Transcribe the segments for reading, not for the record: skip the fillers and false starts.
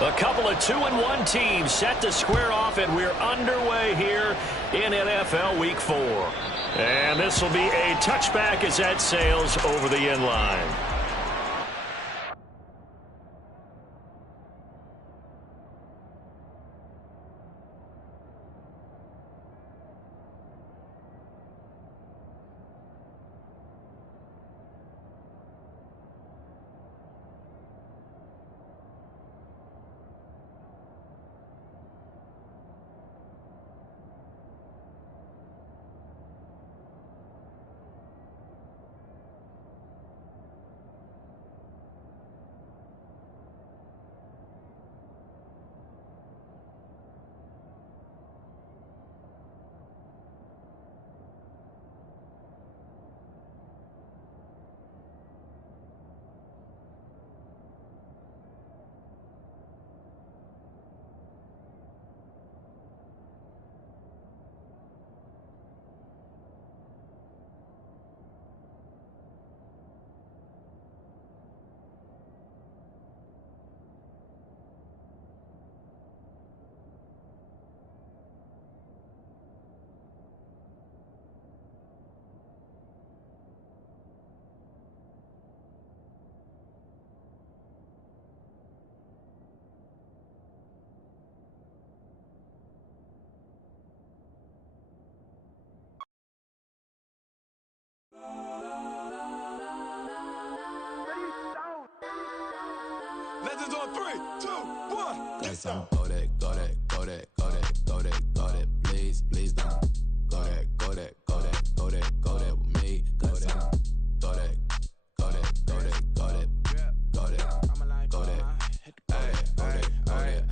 A couple of 2-1 teams set to square off, and we're underway here in NFL Week 4. And this will be a touchback as that sails over the end line. Legends on 3, 2, 1. That's on go that, go that, go that, go that, go that, go that. Please, please don't go that, go that, go that, go that, go that with me. Go that, go that, go that, go that, go that, go that, go that, go that.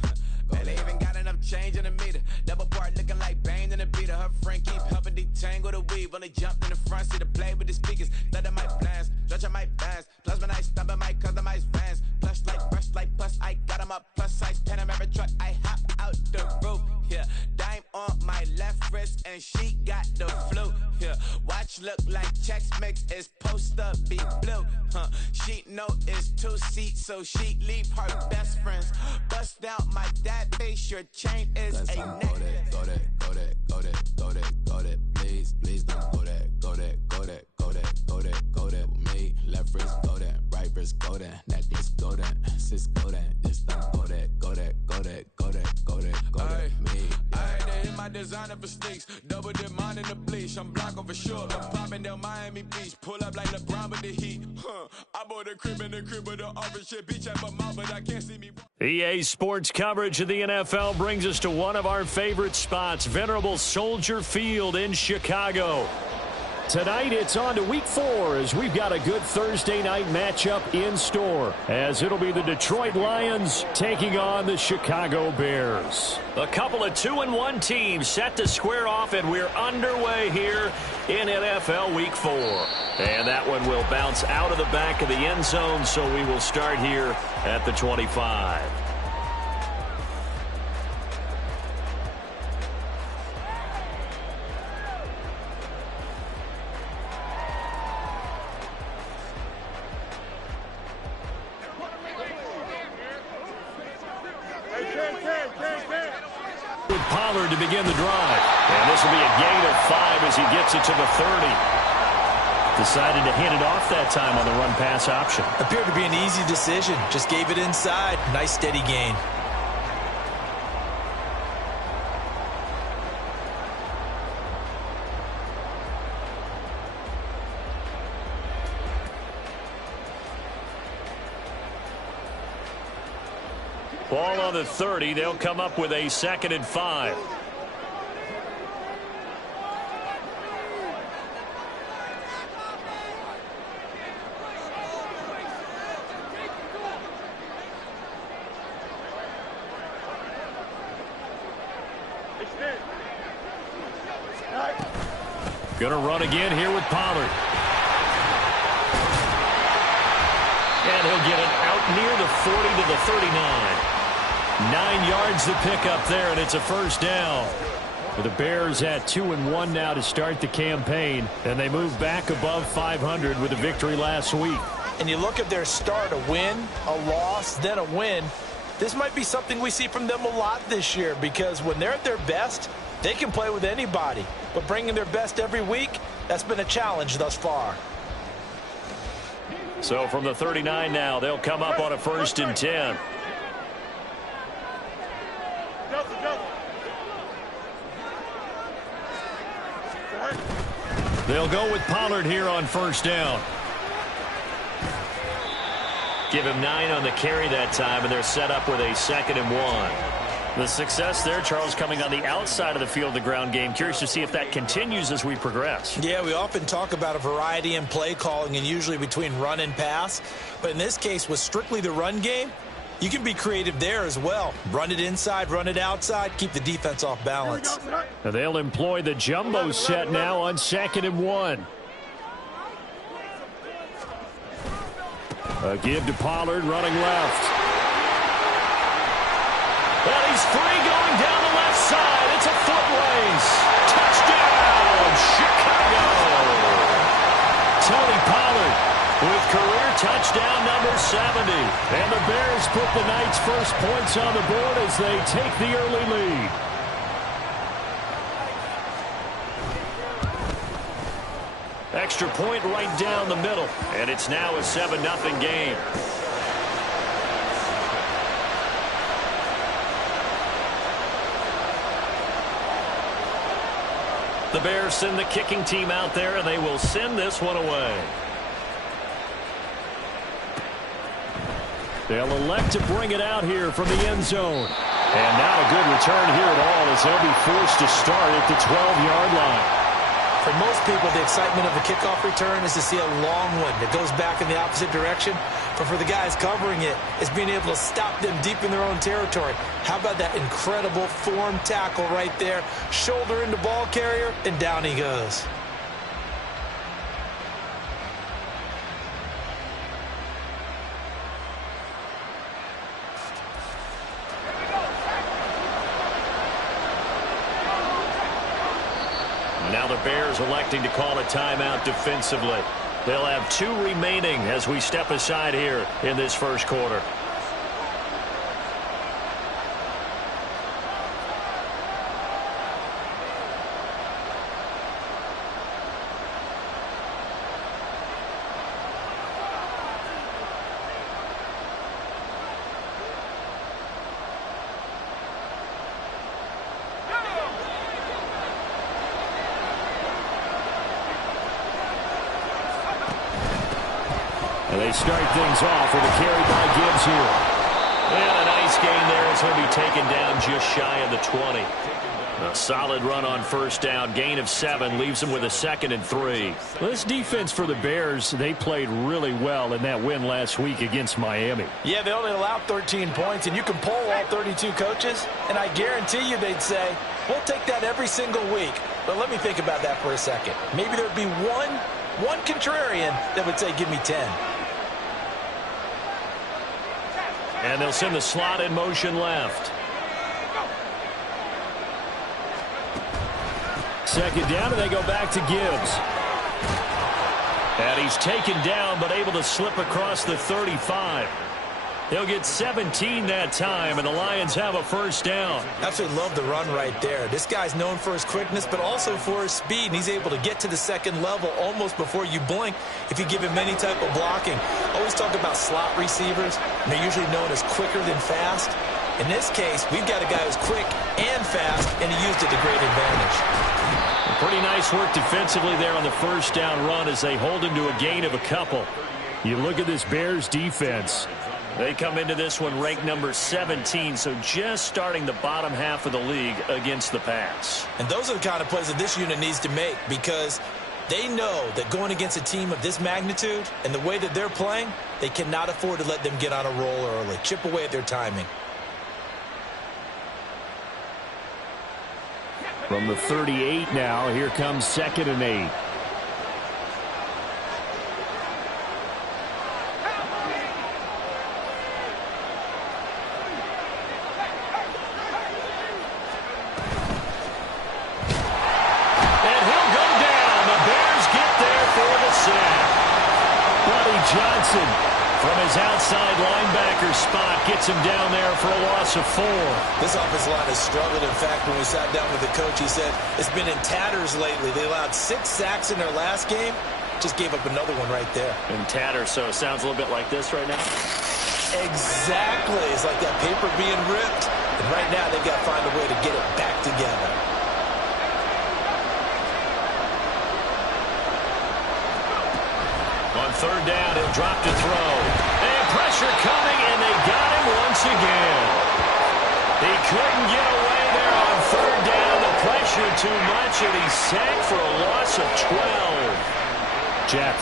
Man, they even got enough change in the meter. Double part looking like Bane in the beater. Her friend keep helping detangle the weave. Only jumped in the front seat to play with the speakers. Let my plans, stretch on my bands. Plus when I stumble my customized vans. Plush like brush like plus I got them up plus size Panamera truck. I hop out the roof. Yeah, dime on my left wrist and she got the flu. Yeah, watch look like Chex Mix is supposed to be blue. She know it's 2 seats, so she leave her best friends. Bust down my dad face, your chain is a neck. Go that, go that, go that, go that, go that. Please, please don't go that, go that, go that, go that, go that, go that with me. Left wrist go that, right wrist go that, necklace go that, sis go that, this don't go that, go that, go that, go that, go that, go that, me. I had to hit my designer for sneaks, double dip mine in the bleach. I'm block over short, I'm popping down Miami Beach, pull up like LeBron with the heat. I bought a crib in the crib with the orange shit, beach at my mouth, but I can't see me. EA Sports coverage of the NFL brings us to one of our favorite spots, Venerable Soldier Field in Chicago. Tonight, it's on to Week 4 as we've got a good Thursday night matchup in store, as it'll be the Detroit Lions taking on the Chicago Bears. A couple of 2-1 teams set to square off, and we're underway here in NFL Week 4. And that one will bounce out of the back of the end zone, so we will start here at the 25. With Pollard to begin the drive. And this will be a gain of 5 as he gets it to the 30. Decided to hand it off that time on the run-pass option. Appeared to be an easy decision. Just gave it inside. Nice steady gain. Ball on the 30. They'll come up with a 2nd and 5. Gonna run again here with Pollard. And he'll get it out near the 40 to the 39. 9 yards to pick up there, and it's a first down. The Bears at 2-1 now to start the campaign, and they move back above 500 with a victory last week. And you look at their start, a win, a loss, then a win. this might be something we see from them a lot this year, because when they're at their best, they can play with anybody. But bringing their best every week, that's been a challenge thus far. So from the 39 now, they'll come up on a 1st and 10. They'll go with Pollard here on 1st down. Give him 9 on the carry that time, and they're set up with a 2nd and 1. The success there, Charles, coming on the outside of the field, the ground game. Curious to see if that continues as we progress. Yeah, we often talk about a variety in play calling, and usually between run and pass. But in this case, with strictly the run game, you can be creative there as well. Run it inside, run it outside, keep the defense off balance. Now they'll employ the jumbo set now on 2nd and 1. A give to Pollard, running left. And he's free going down the left side. It's a foot race. Touchdown, Chicago. Tony Pollard with career touchdown number 70. And the Bears put the night's first points on the board as they take the early lead. Extra point right down the middle, and it's now a 7-0 game. The Bears send the kicking team out there, and they will send this one away. They'll elect to bring it out here from the end zone. And not a good return here at all as they'll be forced to start at the 12-yard line. For most people, the excitement of a kickoff return is to see a long one that goes back in the opposite direction. But for the guys covering it, it's being able to stop them deep in their own territory. How about that incredible form tackle right there? Shoulder into ball carrier, and down he goes. Now the Bears electing to call a timeout defensively. They'll have 2 remaining as we step aside here in this first quarter. And they start things off with a carry by Gibbs here. And a nice gain there as he'll be taken down just shy of the 20. A solid run on 1st down. Gain of 7 leaves them with a 2nd and 3. Well, this defense for the Bears, they played really well in that win last week against Miami. Yeah, they only allowed 13 points, and you can poll all 32 coaches, and I guarantee you they'd say, we'll take that every single week. But let me think about that for a second. Maybe there'd be one contrarian that would say, give me 10. And they'll send the slot in motion left. 2nd down, and they go back to Gibbs. And he's taken down, but able to slip across the 35. He'll get 17 that time, and the Lions have a 1st down. Absolutely love the run right there. This guy's known for his quickness, but also for his speed, and he's able to get to the 2nd level almost before you blink if you give him any type of blocking. Always talk about slot receivers, and they're usually known as quicker than fast. In this case, we've got a guy who's quick and fast, and he used it to great advantage. Pretty nice work defensively there on the 1st down run as they hold him to a gain of a couple. You look at this Bears defense. They come into this one ranked number 17, so just starting the bottom half of the league against the pass. And those are the kind of plays that this unit needs to make, because they know that going against a team of this magnitude and the way that they're playing, they cannot afford to let them get on a roll early. Chip away at their timing. From the 38 now, here comes 2nd and 8. Johnson from his outside linebacker linebacker spot gets him down there for a loss of 4. This offensive line has struggled. In fact, when we sat down with the coach, he said it's been in tatters lately. They allowed 6 sacks in their last game. Just gave up another one right there. In tatters, so it sounds a little bit like this right now. Exactly. It's like that paper being ripped. And right now, they've got to find a way to get it back together. On third down, he'll drop to throw. And pressure coming, and they got him once again. He couldn't get away there on third down. The pressure too much, and he's sacked for a loss of 12. Jack.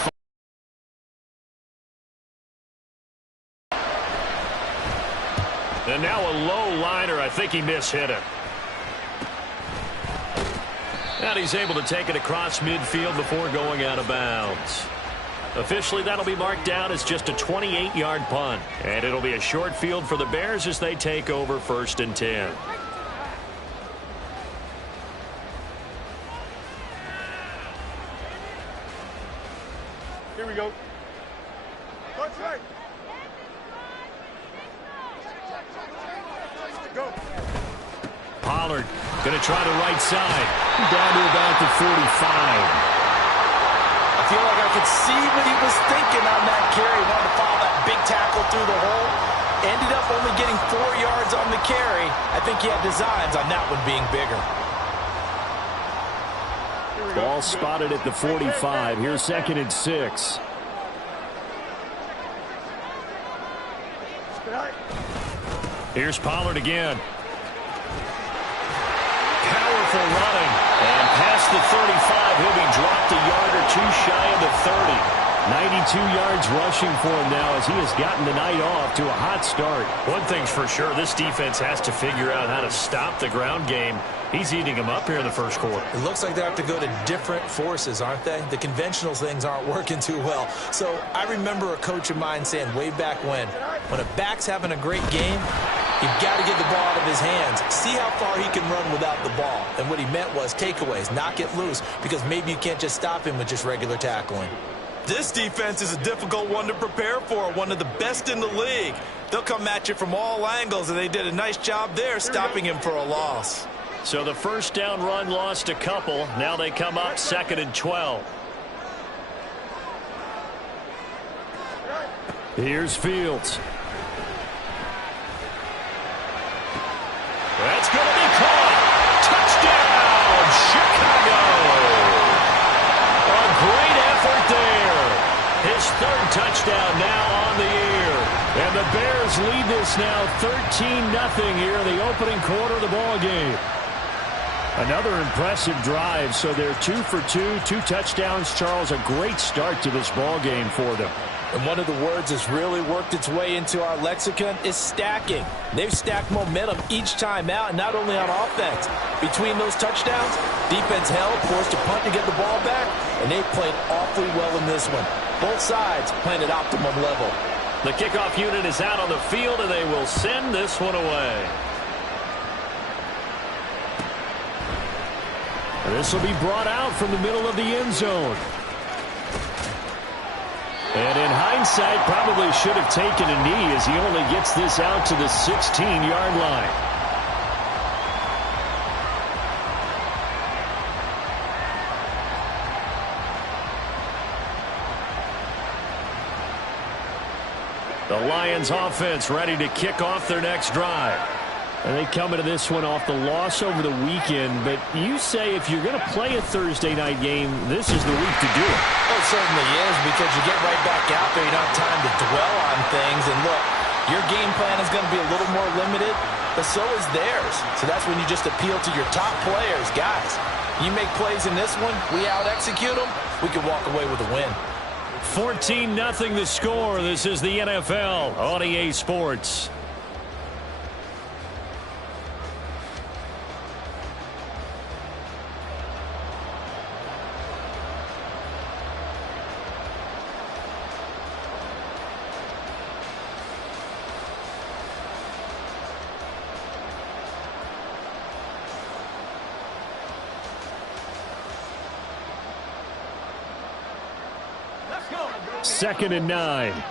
And now a low liner. I think he mishit it. And he's able to take it across midfield before going out of bounds. Officially, that'll be marked down as just a 28-yard punt. And it'll be a short field for the Bears as they take over 1st and 10. Here we go. Right. Go. Pollard going to try the right side. Down to about the 45. I feel like I could see what he was thinking on that carry. Wanted to follow that big tackle through the hole. Ended up only getting 4 yards on the carry. I think he had designs on that one being bigger. Ball spotted at the 45. Here's 2nd and 6. Here's Pollard again. Powerful running. And past the 35, he'll be dropped a yard or 2 shy of the 30. 92 yards rushing for him now as he has gotten the night off to a hot start. One thing's for sure, this defense has to figure out how to stop the ground game. He's eating them up here in the first quarter. It looks like they have to go to different forces, aren't they? The conventional things aren't working too well. So I remember a coach of mine saying way back when a back's having a great game, you've got to get the ball out of his hands. See how far he can run without the ball. And what he meant was takeaways, knock it loose, because maybe you can't just stop him with just regular tackling. This defense is a difficult one to prepare for, one of the best in the league. They'll come at you from all angles, and they did a nice job there stopping him for a loss. So the first down run lost a couple. Now they come up 2nd and 12. Here's Fields. That's going to be caught. Touchdown, Chicago. A great effort there. His 3rd touchdown now on the year. And the Bears lead this now 13-0 here in the opening quarter of the ball game. Another impressive drive, so they're 2 for 2, 2 touchdowns. Charles, a great start to this ball game for them. And one of the words that's really worked its way into our lexicon is stacking. They've stacked momentum each time out, and not only on offense. Between those touchdowns, defense held, forced a punt to get the ball back, and they've played awfully well in this one. Both sides playing at optimum level. The kickoff unit is out on the field, and they will send this one away. This will be brought out from the middle of the end zone. And in hindsight, probably should have taken a knee as he only gets this out to the 16-yard line. The Lions offense ready to kick off their next drive. And they come into this one off the loss over the weekend. But you say if you're going to play a Thursday night game, this is the week to do it. Oh, it certainly is, because you get right back out there. You don't have time to dwell on things. And look, your game plan is going to be a little more limited, but so is theirs. So that's when you just appeal to your top players. Guys, you make plays in this one, we out-execute them, we can walk away with a win. 14-0 the score. This is the NFL on EA Sports. Second and 9.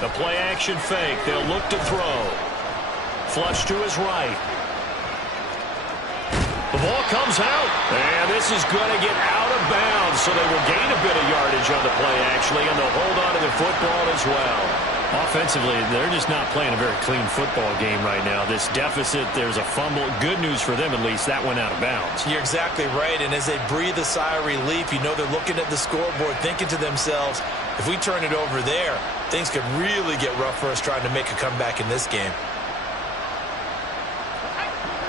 The play action fake. They'll look to throw. Flush to his right. The ball comes out. And this is going to get out of bounds, so they will gain a bit of yardage on the play, actually, and they'll hold on to the football as well. Offensively, they're just not playing a very clean football game right now. This deficit, there's a fumble. Good news for them, at least. That went out of bounds. You're exactly right, and as they breathe a sigh of relief, you know they're looking at the scoreboard, thinking to themselves, if we turn it over there, things could really get rough for us trying to make a comeback in this game.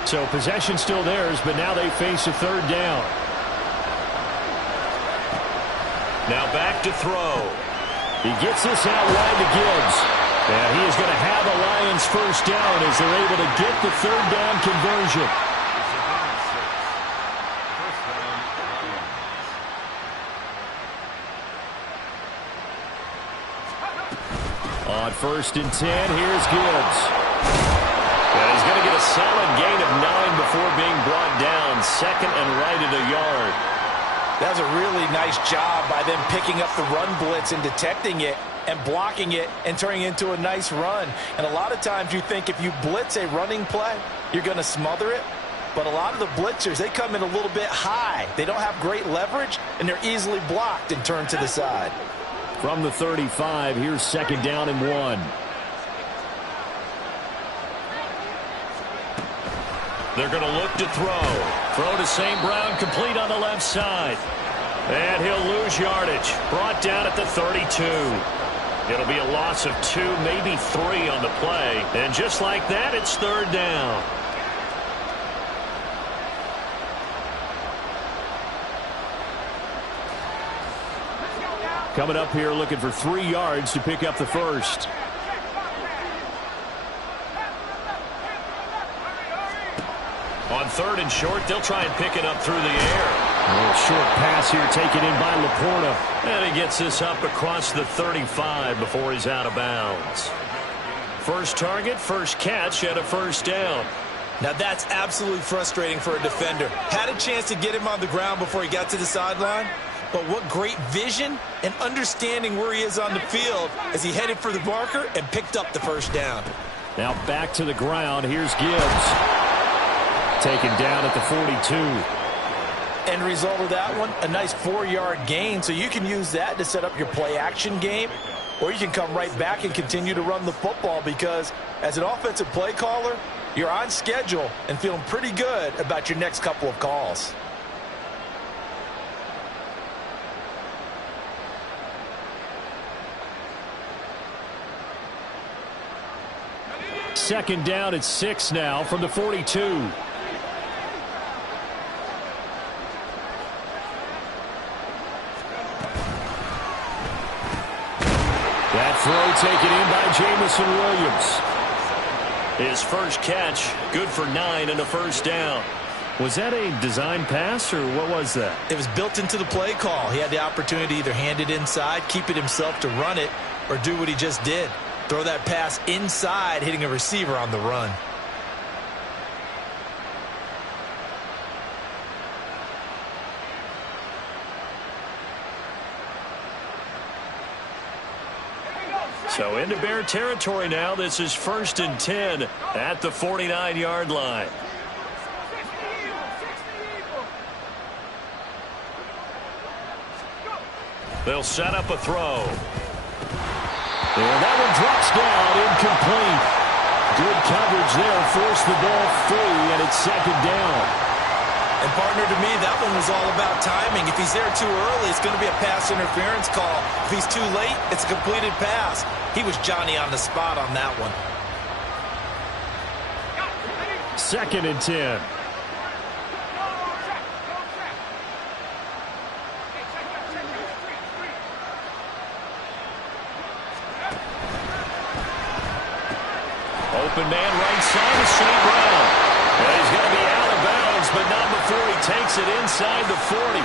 So possession still theirs, but now they face a third down. Now back to throw. He gets this out wide to Gibbs. And he is going to have a Lions first down as they're able to get the third down conversion. On 1st and 10, here's Gibbs. And he's going to get a solid gain of 9 before being brought down. Second and right at a yard. That was a really nice job by them picking up the run blitz and detecting it and blocking it and turning it into a nice run. And a lot of times you think if you blitz a running play, you're going to smother it. But a lot of the blitzers, they come in a little bit high. They don't have great leverage, and they're easily blocked and turned to the side. From the 35, here's 2nd down and 1. They're going to look to throw. Throw to St. Brown, complete on the left side. And he'll lose yardage. Brought down at the 32. It'll be a loss of 2, maybe 3 on the play. And just like that, it's 3rd down. Coming up here looking for 3 yards to pick up the first. On 3rd and short, they'll try and pick it up through the air. A little short pass here taken in by Laporta. And he gets this up across the 35 before he's out of bounds. First target, first catch at a first down. Now that's absolutely frustrating for a defender. Had a chance to get him on the ground before he got to the sideline. But what great vision and understanding where he is on the field as he headed for the marker and picked up the first down. Now back to the ground. Here's Gibbs. Taken down at the 42. End result of that one, a nice 4-yard gain. So you can use that to set up your play action game, or you can come right back and continue to run the football, because as an offensive play caller, you're on schedule and feeling pretty good about your next couple of calls. Second down at 6 now from the 42. That throw taken in by Jamison Williams. His first catch, good for 9 and a first down. Was that a design pass, or what was that? It was built into the play call. He had the opportunity to either hand it inside, keep it himself to run it, or do what he just did. Throw that pass inside, hitting a receiver on the run. So into Bear territory now. This is 1st and 10 at the 49-yard line. They'll set up a throw. And that one drops down, incomplete. Good coverage there, forced the ball free, and it's 2nd down. And partner, to me, that one was all about timing. If he's there too early, it's going to be a pass interference call. If he's too late, it's a completed pass. He was Johnny on the spot on that one. 2nd and 10. Open man right side of St. Brown. And he's going to be out of bounds, but not before he takes it inside the 40.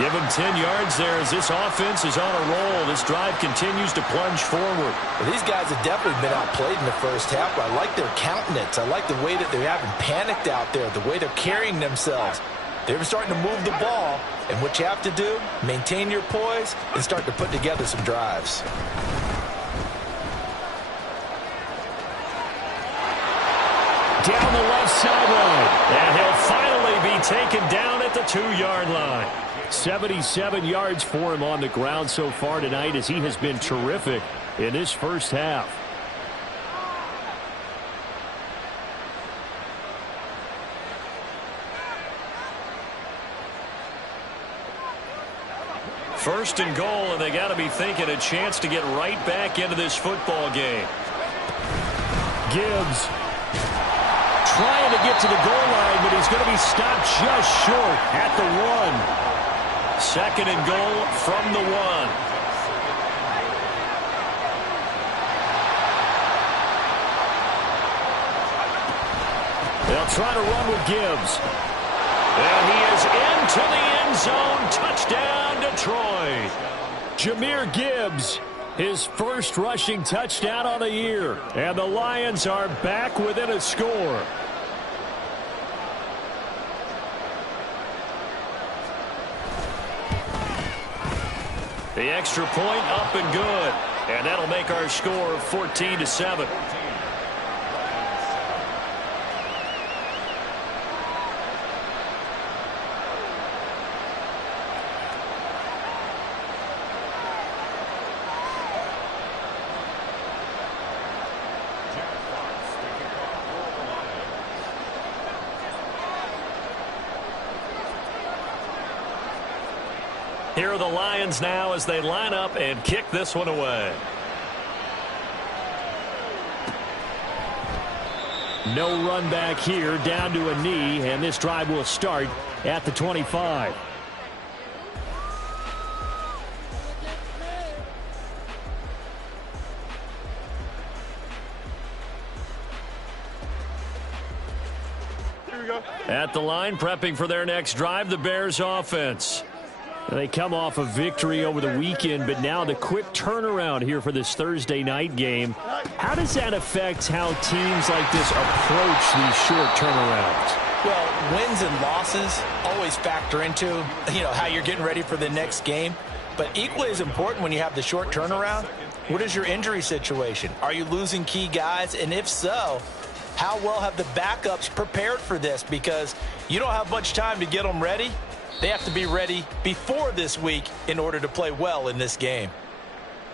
Give him 10 yards there as this offense is on a roll. This drive continues to plunge forward. Well, these guys have definitely been outplayed in the first half, but I like their countenance. I like the way that they haven't panicked out there, the way they're carrying themselves. They're starting to move the ball, and what you have to do, maintain your poise and start to put together some drives. down the left sideline. And he'll finally be taken down at the 2-yard line. 77 yards for him on the ground so far tonight as he has been terrific in this first half. First and goal, and they got to be thinking a chance to get right back into this football game. Gibbs trying to get to the goal line, but he's going to be stopped just short at the 1. Second and goal from the 1. They'll try to run with Gibbs. And he is into the end zone. Touchdown, Detroit. Jahmyr Gibbs, his first rushing touchdown on the year. And the Lions are back within a score. The extra point up and good. And that'll make our score 14-7. Here are the Lions now as they line up and kick this one away. No run back here, down to a knee, and this drive will start at the 25. Here we go. At the line, prepping for their next drive, the Bears offense. They come off a victory over the weekend, but now the quick turnaround here for this Thursday night game. How does that affect how teams like this approach these short turnarounds? Well, wins and losses always factor into, how you're getting ready for the next game. But equally as important when you have the short turnaround, what is your injury situation? Are you losing key guys? And if so, how well have the backups prepared for this? Because you don't have much time to get them ready. They have to be ready before this week in order to play well in this game.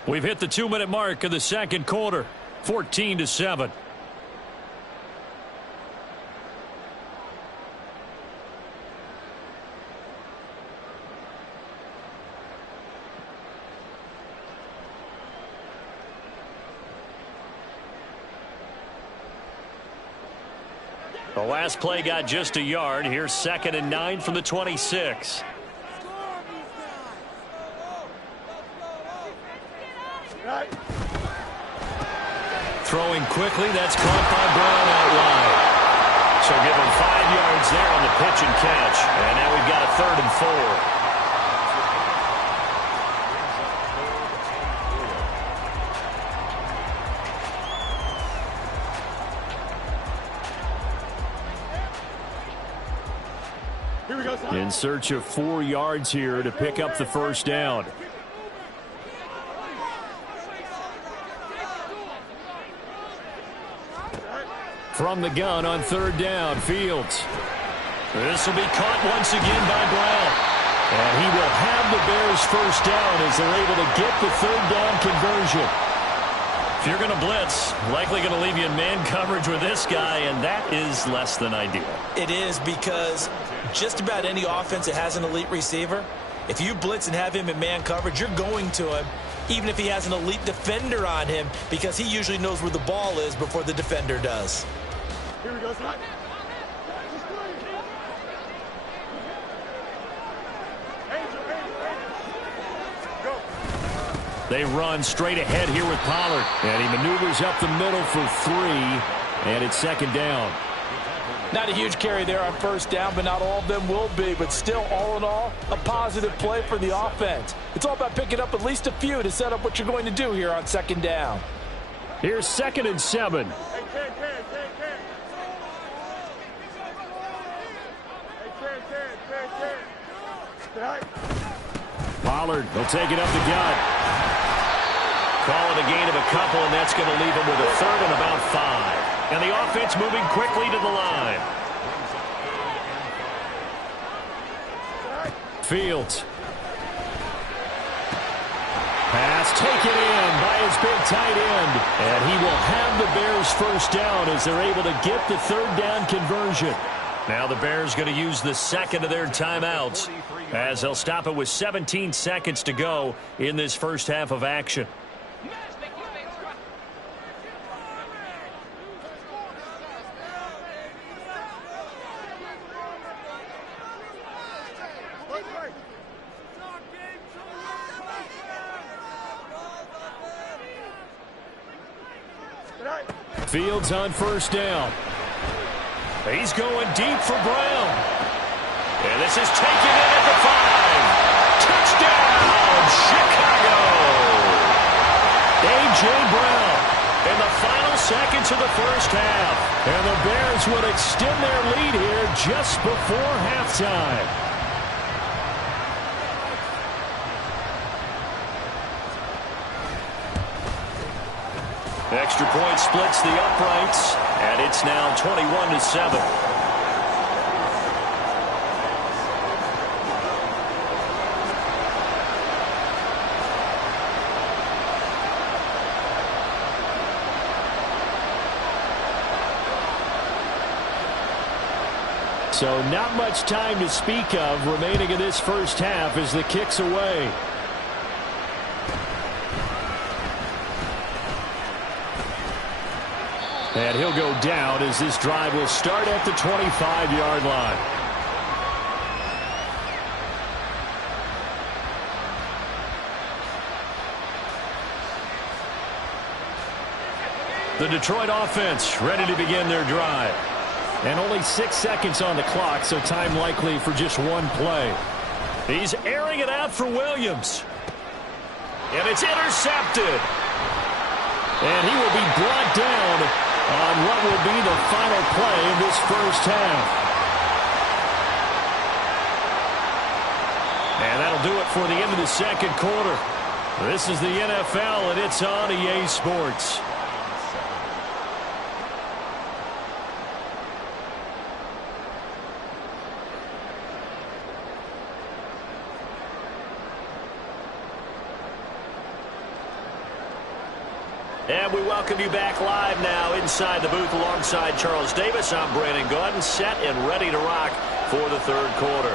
We've hit the 2-minute mark of the second quarter, 14-7. The last play got just a yard. Here's 2nd and 9 from the 26. Throwing quickly, that's caught by Brown out wide. So give him 5 yards there on the pitch and catch. And now we've got a 3rd and 4. In search of 4 yards here to pick up the first down. From the gun on 3rd down, Fields. This will be caught once again by Brown. And he will have the Bears first down as they're able to get the 3rd down conversion. If you're going to blitz, likely going to leave you in man coverage with this guy, and that is less than ideal. It is, because just about any offense that has an elite receiver, if you blitz and have him in man coverage, you're going to him, even if he has an elite defender on him, because he usually knows where the ball is before the defender does. Here we go, son. Go. They run straight ahead here with Pollard. And he maneuvers up the middle for 3. And it's 2nd down. Not a huge carry there on 1st down, but not all of them will be. But still, all in all, a positive play for the offense. It's all about picking up at least a few to set up what you're going to do here on 2nd down. Here's 2nd and 7. Pollard will take it up the gut. Call it a gain of a couple, and that's going to leave him with a 3rd and about 5. And the offense moving quickly to the line. Fields. Pass taken in by his big tight end. And he will have the Bears first down as they're able to get the third down conversion. Now the Bears going to use the second of their timeouts as they'll stop it with 17 seconds to go in this first half of action. Fields on first down. He's going deep for Brown. And this is taken in at the 5. Touchdown, Chicago! A.J. Brown in the final seconds of the first half. And the Bears would extend their lead here just before halftime. Extra point splits the uprights, and it's now 21-7. So not much time to speak of remaining in this first half as the kick's away. And he'll go down as this drive will start at the 25-yard line. The Detroit offense ready to begin their drive. And only 6 seconds on the clock, so time likely for just one play. He's airing it out for Williams. And it's intercepted. And he will be brought down on what will be the final play of this first half. And that'll do it for the end of the second quarter. This is the NFL, and it's on EA Sports. And we welcome you back live now inside the booth alongside Charles Davis. I'm Brandon Gaudin, set and ready to rock for the third quarter.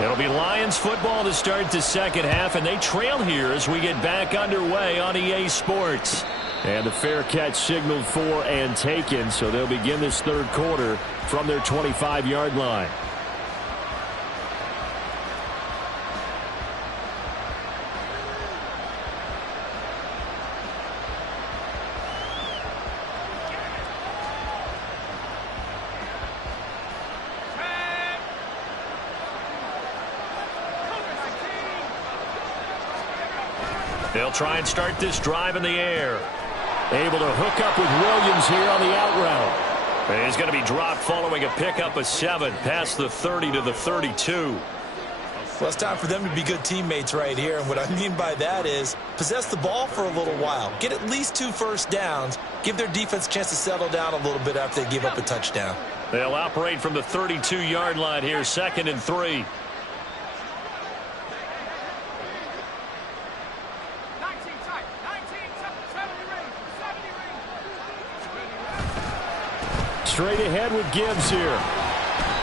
It'll be Lions football to start the second half, and they trail here as we get back underway on EA Sports. And the fair catch signaled for and taken, so they'll begin this third quarter from their 25-yard line. They'll try and start this drive in the air. Able to hook up with Williams here on the out route. He's going to be dropped following a pickup of 7 past the 30 to the 32. Well, it's time for them to be good teammates right here. And what I mean by that is possess the ball for a little while. Get at least 2 first downs. Give their defense a chance to settle down a little bit after they give up a touchdown. They'll operate from the 32-yard line here, 2nd and 3. Straight ahead with Gibbs here.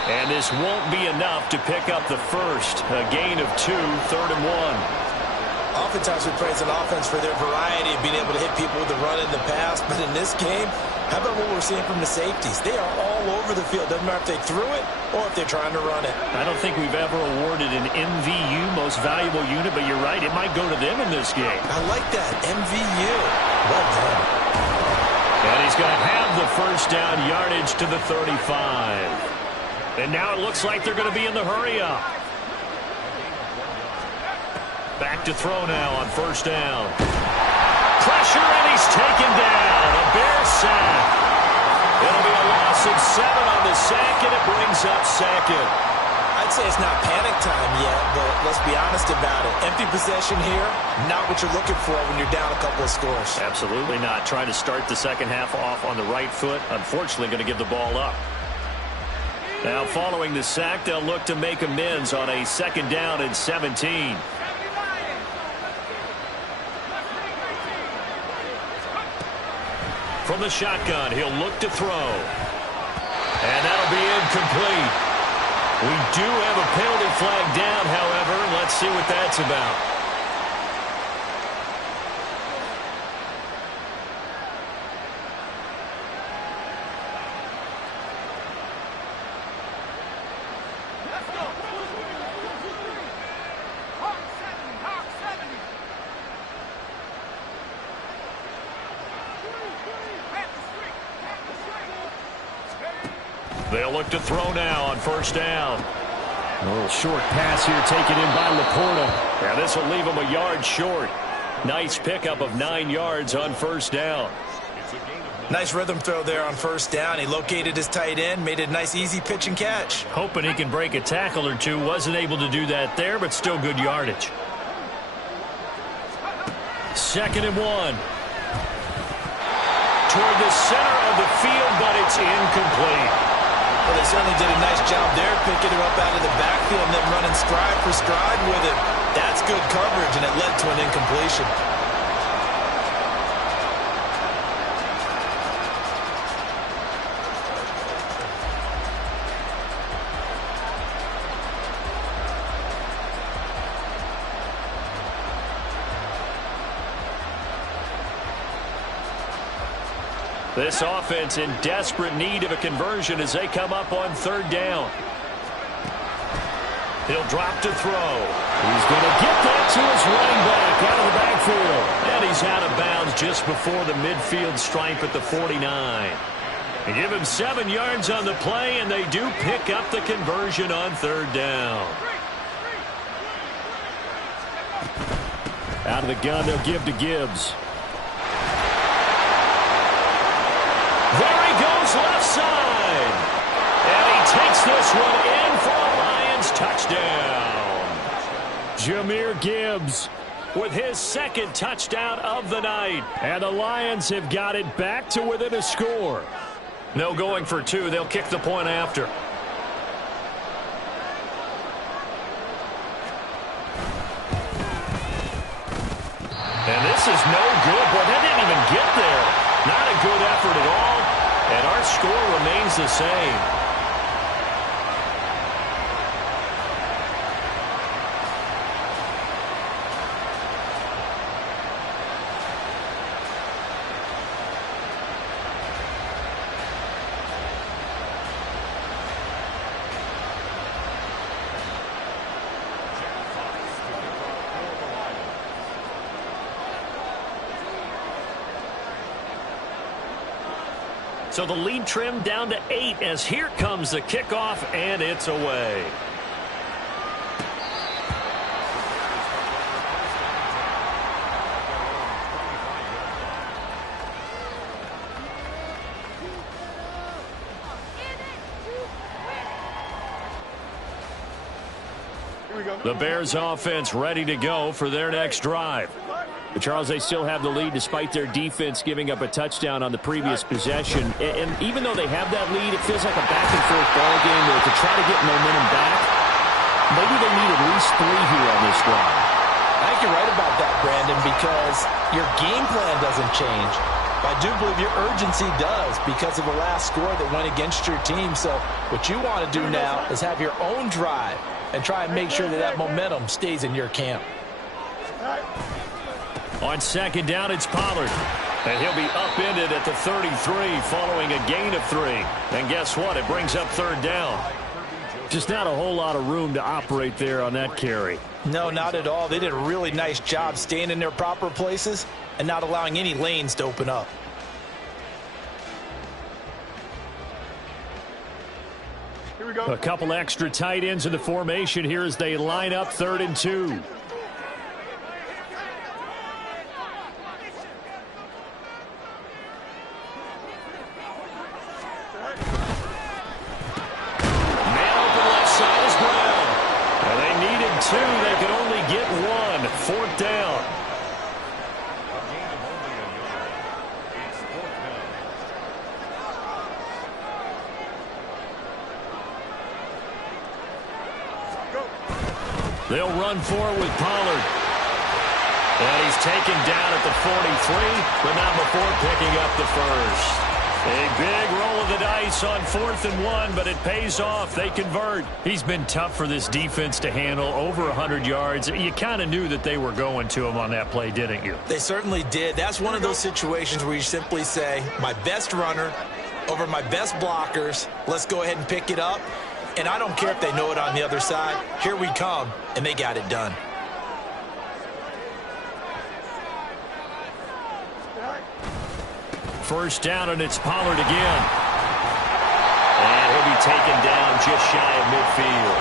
And this won't be enough to pick up the first. A gain of 2, 3rd and 1. Oftentimes we praise an offense for their variety of being able to hit people with the run in the pass. But in this game, how about what we're seeing from the safeties? They are all over the field. Doesn't matter if they threw it or if they're trying to run it. I don't think we've ever awarded an MVU, most valuable unit, but you're right, it might go to them in this game. I like that, MVU. Well done. And he's going to have the first down yardage to the 35. And now it looks like they're going to be in the hurry-up. Back to throw now on first down. Pressure, and he's taken down. A Bears sack. It'll be a loss of 7 on the sack, and it brings up second. I I'd say it's not panic time yet, but let's be honest about it. Empty possession here, not what you're looking for when you're down a couple of scores. Absolutely not. Trying to start the second half off on the right foot. Unfortunately, going to give the ball up. Now, following the sack, they'll look to make amends on a 2nd down and 17. From the shotgun, he'll look to throw. And that'll be incomplete. We do have a penalty flag down, however. Let's see what that's about. They'll look to throw now on 1st down. A little short pass here taken in by Laporta. Yeah, this will leave him a yard short. Nice pickup of 9 yards on 1st down. Nice rhythm throw there on 1st down. He located his tight end, made it a nice easy pitch and catch. Hoping he can break a tackle or two. Wasn't able to do that there, but still good yardage. 2nd and 1. Toward the center of the field, but it's incomplete. Well, they certainly did a nice job there, picking him up out of the backfield and then running stride for stride with it. That's good coverage, and it led to an incompletion. This offense in desperate need of a conversion as they come up on 3rd down. He'll drop to throw. He's going to get that to his running back out of the backfield. And he's out of bounds just before the midfield stripe at the 49. They give him 7 yards on the play, and they do pick up the conversion on 3rd down. Out of the gun, they'll give to Gibbs. There he goes left side. And he takes this one in for a Lions touchdown. Jahmyr Gibbs with his 2nd touchdown of the night. And the Lions have got it back to within a score. No going for 2. They'll kick the point after. And this is no good. Boy, that didn't even get there. Not a good effort at all. And our score remains the same. So the lead trimmed down to 8 as here comes the kickoff, and it's away. The Bears offense ready to go for their next drive. But Charles, they still have the lead despite their defense giving up a touchdown on the previous possession. And even though they have that lead, it feels like a back-and-forth ball game where to try to get momentum back, maybe they need at least 3 here on this drive. I think you're right about that, Brandon, because your game plan doesn't change. But I do believe your urgency does because of the last score that went against your team. So what you want to do now is have your own drive and try and make sure that that momentum stays in your camp. On 2nd down, it's Pollard. And he'll be upended at the 33 following a gain of 3. And guess what? It brings up 3rd down. Just not a whole lot of room to operate there on that carry. No, not at all. They did a really nice job staying in their proper places and not allowing any lanes to open up. Here we go. A couple extra tight ends in the formation here as they line up 3rd and 2. Man open left side is Brown. They'll run forward with Pollard. And he's taken down at the 43, but not before picking up the first. A big roll of the dice on 4th and 1, but it pays off. They convert. He's been tough for this defense to handle, over 100 yards. You kind of knew that they were going to him on that play, didn't you? They certainly did. That's one of those situations where you simply say, my best runner over my best blockers. Let's go ahead and pick it up. And I don't care if they know it on the other side. Here we come, and they got it done. First down, and it's Pollard again. And he'll be taken down just shy of midfield.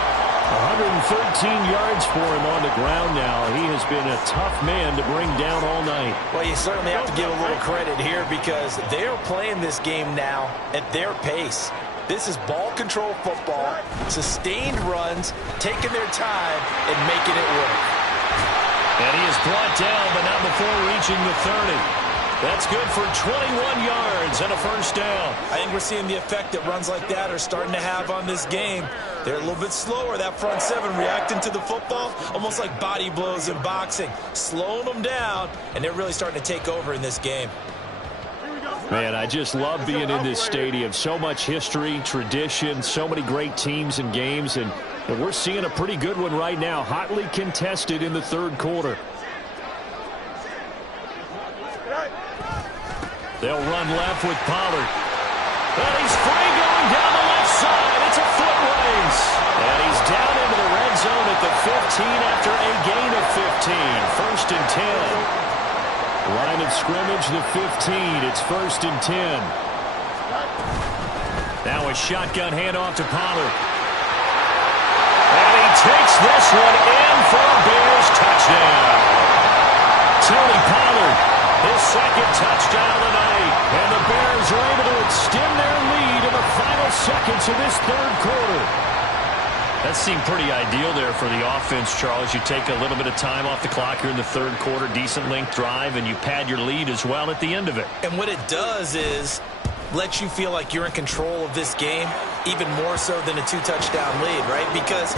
113 yards for him on the ground now. He has been a tough man to bring down all night. Well, you certainly have to give a little credit here because they're playing this game now at their pace. This is ball control football, sustained runs, taking their time, and making it work. And he is brought down, but not before reaching the 30. That's good for 21 yards and a first down. I think we're seeing the effect that runs like that are starting to have on this game. They're a little bit slower, that front seven, reacting to the football, almost like body blows in boxing, slowing them down, and they're really starting to take over in this game. Man, I just love being in this stadium. So much history, tradition, so many great teams and games, and we're seeing a pretty good one right now, hotly contested in the third quarter. They'll run left with Pollard. And he's free going down the left side. It's a foot race. And he's down into the red zone at the 15 after a gain of 15. First and 10. Line of scrimmage, the 15. It's first and 10. Now a shotgun handoff to Pollard. And he takes this one in for a Bears touchdown. Tony Pollard, his second touchdown of the night. And the Bears are able to extend their lead in the final seconds of this third quarter. That seemed pretty ideal there for the offense, Charles. You take a little bit of time off the clock here in the third quarter, decent length drive, and you pad your lead as well at the end of it. And what it does is let you feel like you're in control of this game, even more so than a two-touchdown lead, right? Because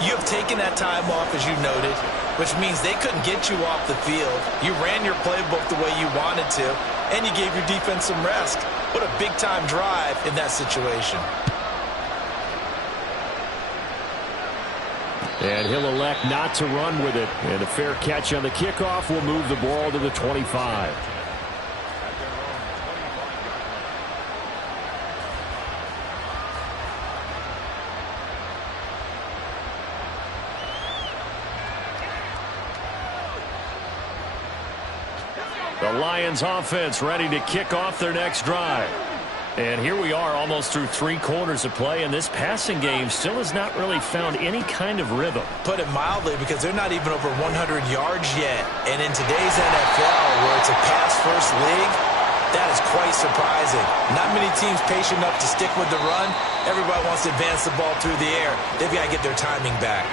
you have taken that time off, as you noted, which means they couldn't get you off the field. You ran your playbook the way you wanted to, and you gave your defense some rest. What a big-time drive in that situation. And he'll elect not to run with it. And a fair catch on the kickoff will move the ball to the 25. The Lions offense ready to kick off their next drive. And here we are almost through 3 quarters of play, and this passing game still has not really found any kind of rhythm. Put it mildly, because they're not even over 100 yards yet. And in today's NFL, where it's a pass-first league, that is quite surprising. Not many teams patient enough to stick with the run. Everybody wants to advance the ball through the air. They've got to get their timing back.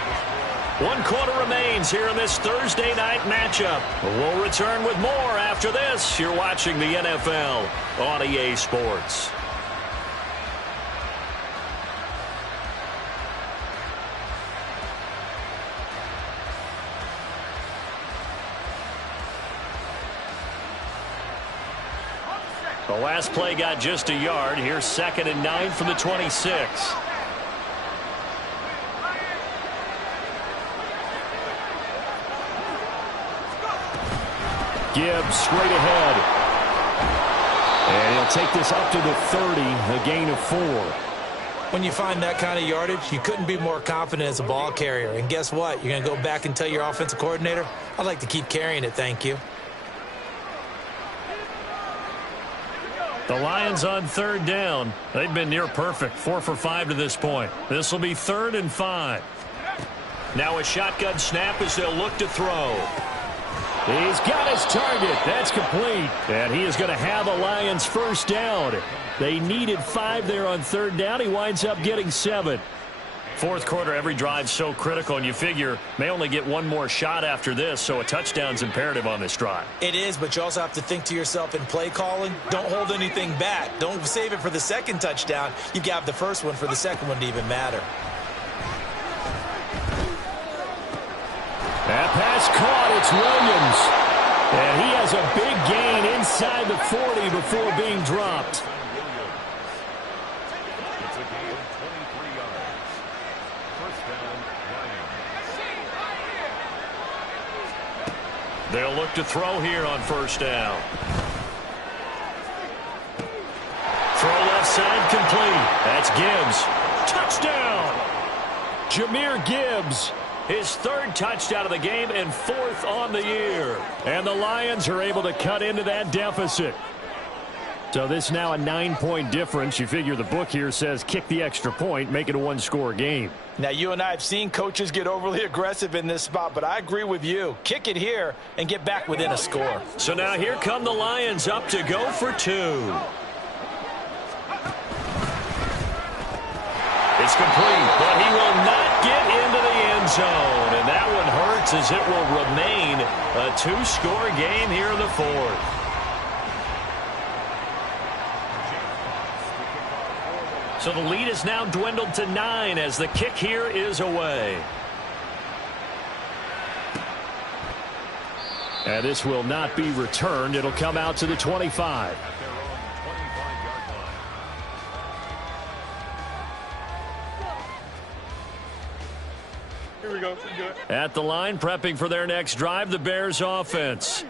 1 quarter remains here in this Thursday night matchup. We'll return with more after this. You're watching the NFL on EA Sports. The last play got just a yard. Here's 2nd and 9 from the 26. Gibbs straight ahead. And he'll take this up to the 30, a gain of 4. When you find that kind of yardage, you couldn't be more confident as a ball carrier. And guess what? You're going to go back and tell your offensive coordinator, I'd like to keep carrying it, thank you. The Lions on 3rd down. They've been near perfect, 4 for 5 to this point. This will be 3rd and 5. Now a shotgun snap as they'll look to throw. He's got his target. That's complete. And he is going to have a Lions first down. They needed 5 there on 3rd down. He winds up getting 7. 4th quarter, every drive so critical, and you figure may only get 1 more shot after this, so a touchdown's imperative on this drive. It is, but you also have to think to yourself in play calling, don't hold anything back. Don't save it for the 2nd touchdown. You've got the first one for the 2nd one to even matter. That pass caught. It's Williams. And he has a big gain inside the 40 before being dropped. It's a gain of 23 yards. First down, Lions. They'll look to throw here on first down. Throw left side complete. That's Gibbs. Touchdown! Jahmyr Gibbs. His third touchdown of the game and fourth on the year. And the Lions are able to cut into that deficit. So this is now a 9-point difference. You figure the book here says kick the extra point, make it a one-score game. Now, you and I have seen coaches get overly aggressive in this spot, but I agree with you. Kick it here and get back within a score. So now here come the Lions up to go for two. It's complete, but he will not get into the end zone. And that one hurts as it will remain a two-score game here in the fourth. So the lead is now dwindled to 9 as the kick here is away. And this will not be returned. It'll come out to the 25. Here we go. At the line, prepping for their next drive, the Bears offense.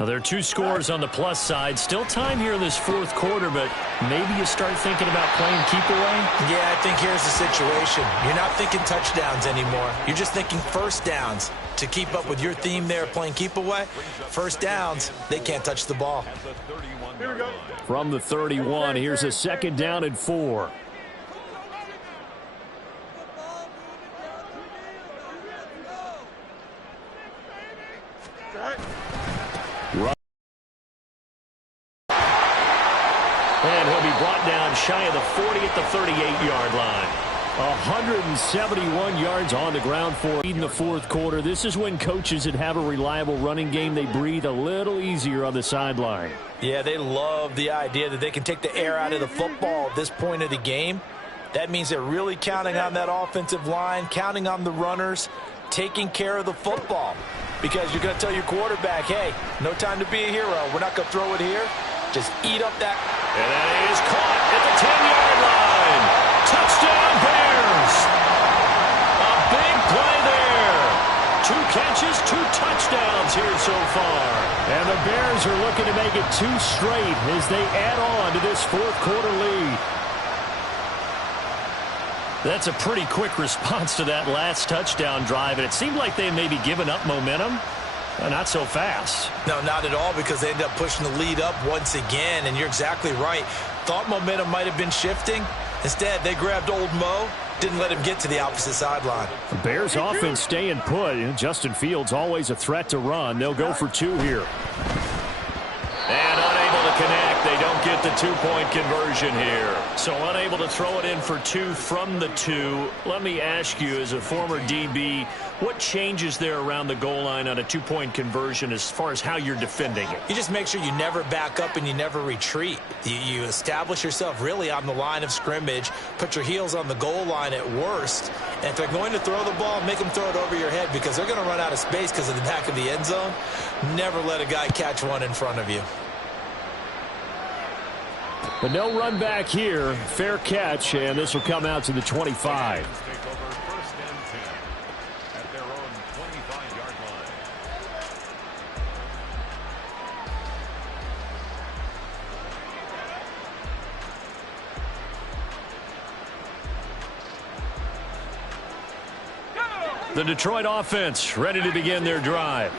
Now, there are 2 scores on the plus side. Still time here in this fourth quarter, but maybe you start thinking about playing keep away? Yeah, I think here's the situation. You're not thinking touchdowns anymore. You're just thinking first downs. To keep up with your theme there, playing keep away, first downs, they can't touch the ball. Here we go. From the 31, here's a second down and 4. And he'll be brought down shy of the 40 at the 38-yard line. 171 yards on the ground for in the fourth quarter. This is when coaches that have a reliable running game, they breathe a little easier on the sideline. Yeah, they love the idea that they can take the air out of the football at this point of the game. That means they're really counting on that offensive line, counting on the runners, taking care of the football. Because you're going to tell your quarterback, hey, no time to be a hero. We're not going to throw it here. Just eat up that. And that is caught at the 10-yard line. Touchdown, Bears. A big play there. 2 catches, 2 touchdowns here so far. And the Bears are looking to make it 2 straight as they add on to this fourth quarter lead. That's a pretty quick response to that last touchdown drive, and it seemed like they may be giving up momentum. Not so fast. No, not at all, because they ended up pushing the lead up once again, and you're exactly right. Thought momentum might have been shifting. Instead, they grabbed old Mo, didn't let him get to the opposite sideline. The Bears offense staying put. Justin Fields always a threat to run. They'll go for 2 here. And unable to connect. They don't get the 2-point conversion here. So unable to throw it in for 2 from the 2. Let me ask you, as a former DB, what changes there around the goal line on a 2-point conversion as far as how you're defending it? You just make sure you never back up and you never retreat. You establish yourself really on the line of scrimmage, put your heels on the goal line at worst, and if they're going to throw the ball, make them throw it over your head because they're going to run out of space because of the back of the end zone. Never let a guy catch one in front of you. But no run back here. Fair catch, and this will come out to the 25. The Detroit offense ready to begin their drive.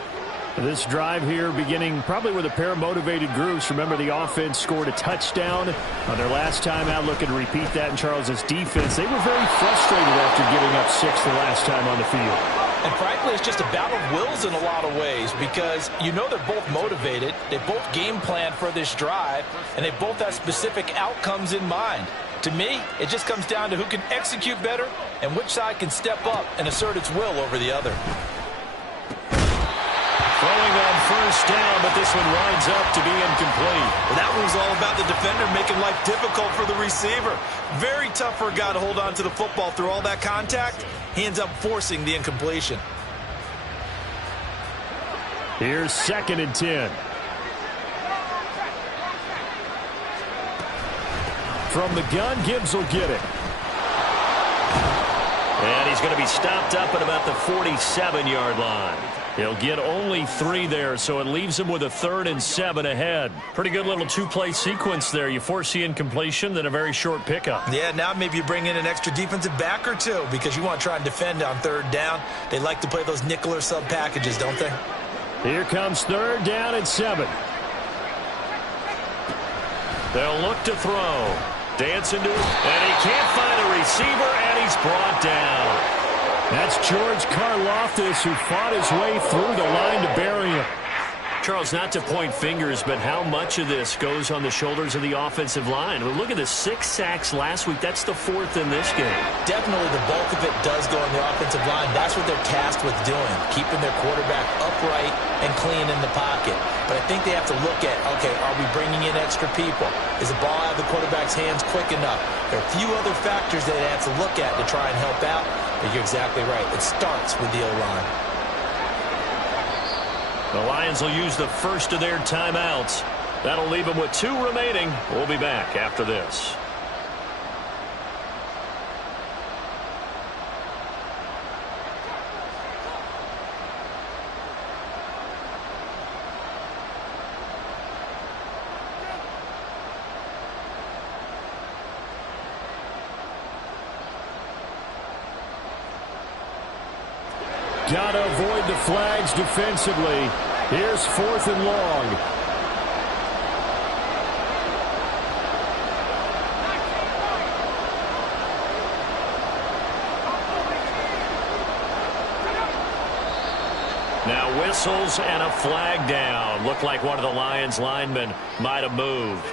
This drive here beginning probably with a pair of motivated groups. Remember, the offense scored a touchdown on their last time out. Looking to repeat that in Charles's defense. They were very frustrated after giving up 6 the last time on the field. And frankly, it's just a battle of wills in a lot of ways because you know they're both motivated. They both game plan for this drive, and they both have specific outcomes in mind. To me, it just comes down to who can execute better and which side can step up and assert its will over the other. Throwing on first down, but this one winds up to be incomplete. Well, that one was all about the defender making life difficult for the receiver. Very tough for a guy to hold on to the football through all that contact. He ends up forcing the incompletion. Here's 2nd and 10. From the gun, Gibbs will get it. And he's going to be stopped up at about the 47-yard line. He'll get only 3 there, so it leaves him with a 3rd and 7 ahead. Pretty good little 2-play sequence there. You force the incompletion, then a very short pickup. Yeah, now maybe you bring in an extra defensive back or two because you want to try and defend on 3rd down. They like to play those nickel or sub packages, don't they? Here comes 3rd down and 7. They'll look to throw. Dancing to it, and he can't find a receiver, and he's brought down. That's George Karlaftis, who fought his way through the line to bury him. Charles, not to point fingers, but how much of this goes on the shoulders of the offensive line? Well, look at the 6 sacks last week. That's the 4th in this game. Definitely the bulk of it does go on the offensive line. That's what they're tasked with doing, keeping their quarterback upright and clean in the pocket. But I think they have to look at, okay, are we bringing in extra people? Is the ball out of the quarterback's hands quick enough? There are a few other factors that they have to look at to try and help out, but you're exactly right. It starts with the O-line. The Lions will use the first of their timeouts. That'll leave them with 2 remaining. We'll be back after this. Got to avoid the flags defensively. Here's 4th and long. Now whistles and a flag down. Looked like one of the Lions linemen might have moved.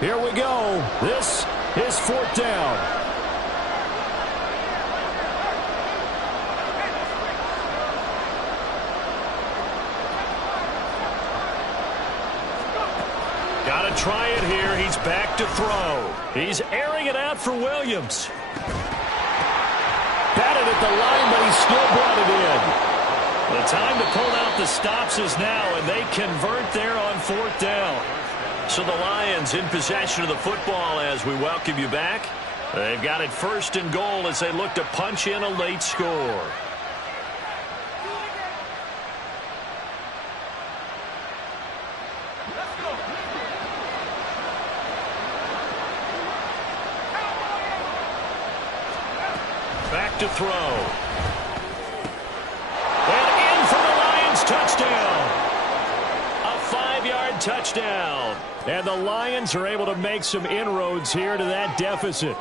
Here we go. This is 4th down. Got to try it here. He's back to throw. He's airing it out for Williams. Batted at the line, but he still brought it in. The time to pull out the stops is now, and they convert there on 4th down. So the Lions in possession of the football as we welcome you back. They've got it 1st and goal as they look to punch in a late score. Back to throw. And in for the Lions touchdown. A 5-yard touchdown. And the Lions are able to make some inroads here to that deficit.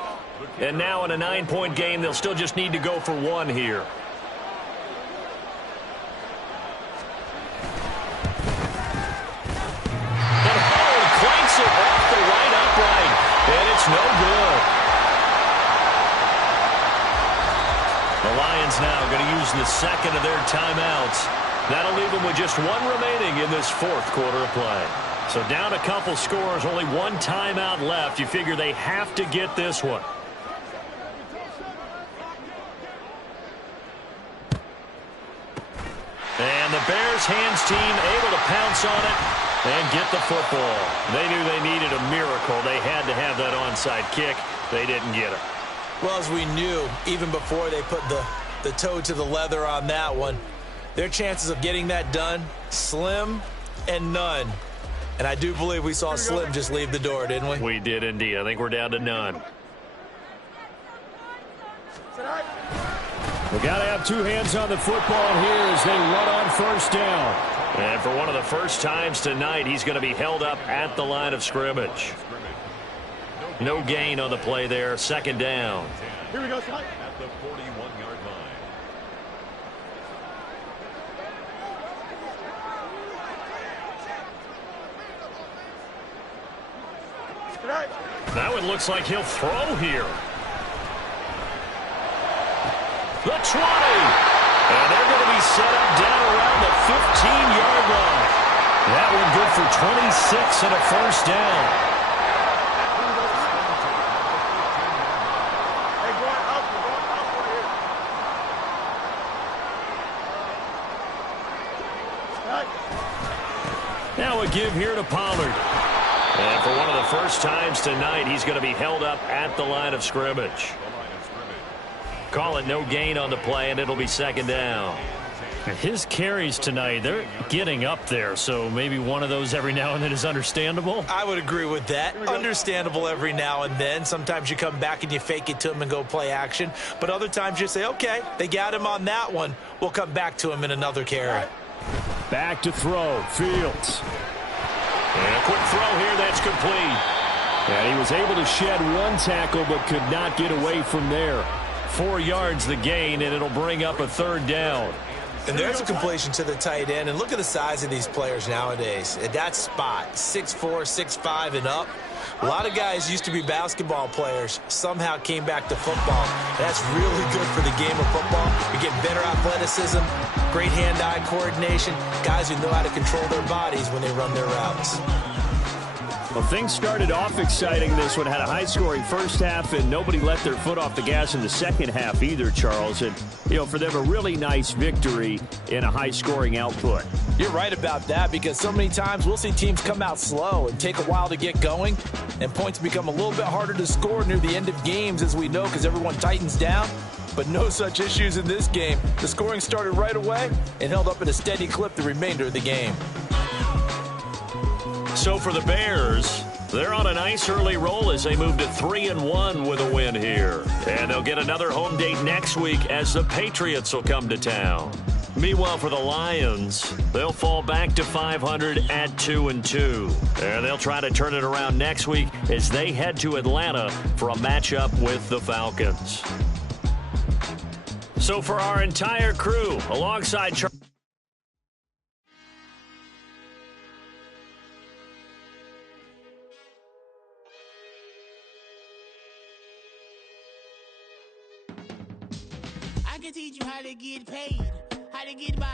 And now in a 9-point game, they'll still just need to go for 1 here. And Howard clanks it off the right upright. And it's no good. The Lions now going to use the 2nd of their timeouts. That'll leave them with just 1 remaining in this 4th quarter of play. So down a couple scores, only 1 timeout left. You figure they have to get this one. And the Bears hands team able to pounce on it and get the football. They knew they needed a miracle. They had to have that onside kick. They didn't get it. Well, as we knew, even before they put the toe to the leather on that one, their chances of getting that done, slim and none. And I do believe we saw Slim just leave the door, didn't we? We did indeed. I think we're down to none. We got to have 2 hands on the football here as they run on 1st down. And for one of the first times tonight, he's going to be held up at the line of scrimmage. No gain on the play there. 2nd down. Here we go, at the 41-yard line. Now it looks like he'll throw here. the 20. And they're going to be set up down around the 15-yard line. That one good for 26 and a first down. Now a give here to Pollard. And for one of the first times tonight, he's going to be held up at the line of scrimmage. Call it no gain on the play, and it'll be second down. His carries tonight, they're getting up there, so maybe one of those every now and then is understandable. I would agree with that. Understandable every now and then. Sometimes you come back and you fake it to him and go play action. But other times you say, okay, they got him on that one. We'll come back to him in another carry. Back to throw, Fields. And a quick throw here, that's complete. And he was able to shed one tackle but could not get away from there. 4 yards the gain, and it'll bring up a third down. And there's a completion to the tight end. And look at the size of these players nowadays. At that spot, 6'4", 6'5", and up. A lot of guys used to be basketball players, somehow came back to football. That's really good for the game of football. You're getting better athleticism, great hand-eye coordination, guys who know how to control their bodies when they run their routes. Well, things started off exciting. This one had a high-scoring first half, and nobody let their foot off the gas in the second half either, Charles. And, you know, for them, a really nice victory in a high-scoring output. You're right about that, because so many times we'll see teams come out slow and take a while to get going, and points become a little bit harder to score near the end of games, as we know, because everyone tightens down. But no such issues in this game. The scoring started right away and held up at a steady clip the remainder of the game. So for the Bears, they're on a nice early roll as they move to 3-1 with a win here. And they'll get another home date next week as the Patriots will come to town. Meanwhile, for the Lions, they'll fall back to 500 at 2-2. And they'll try to turn it around next week as they head to Atlanta for a matchup with the Falcons. So for our entire crew, alongside Charles. I can teach you how to get paid, how to get by.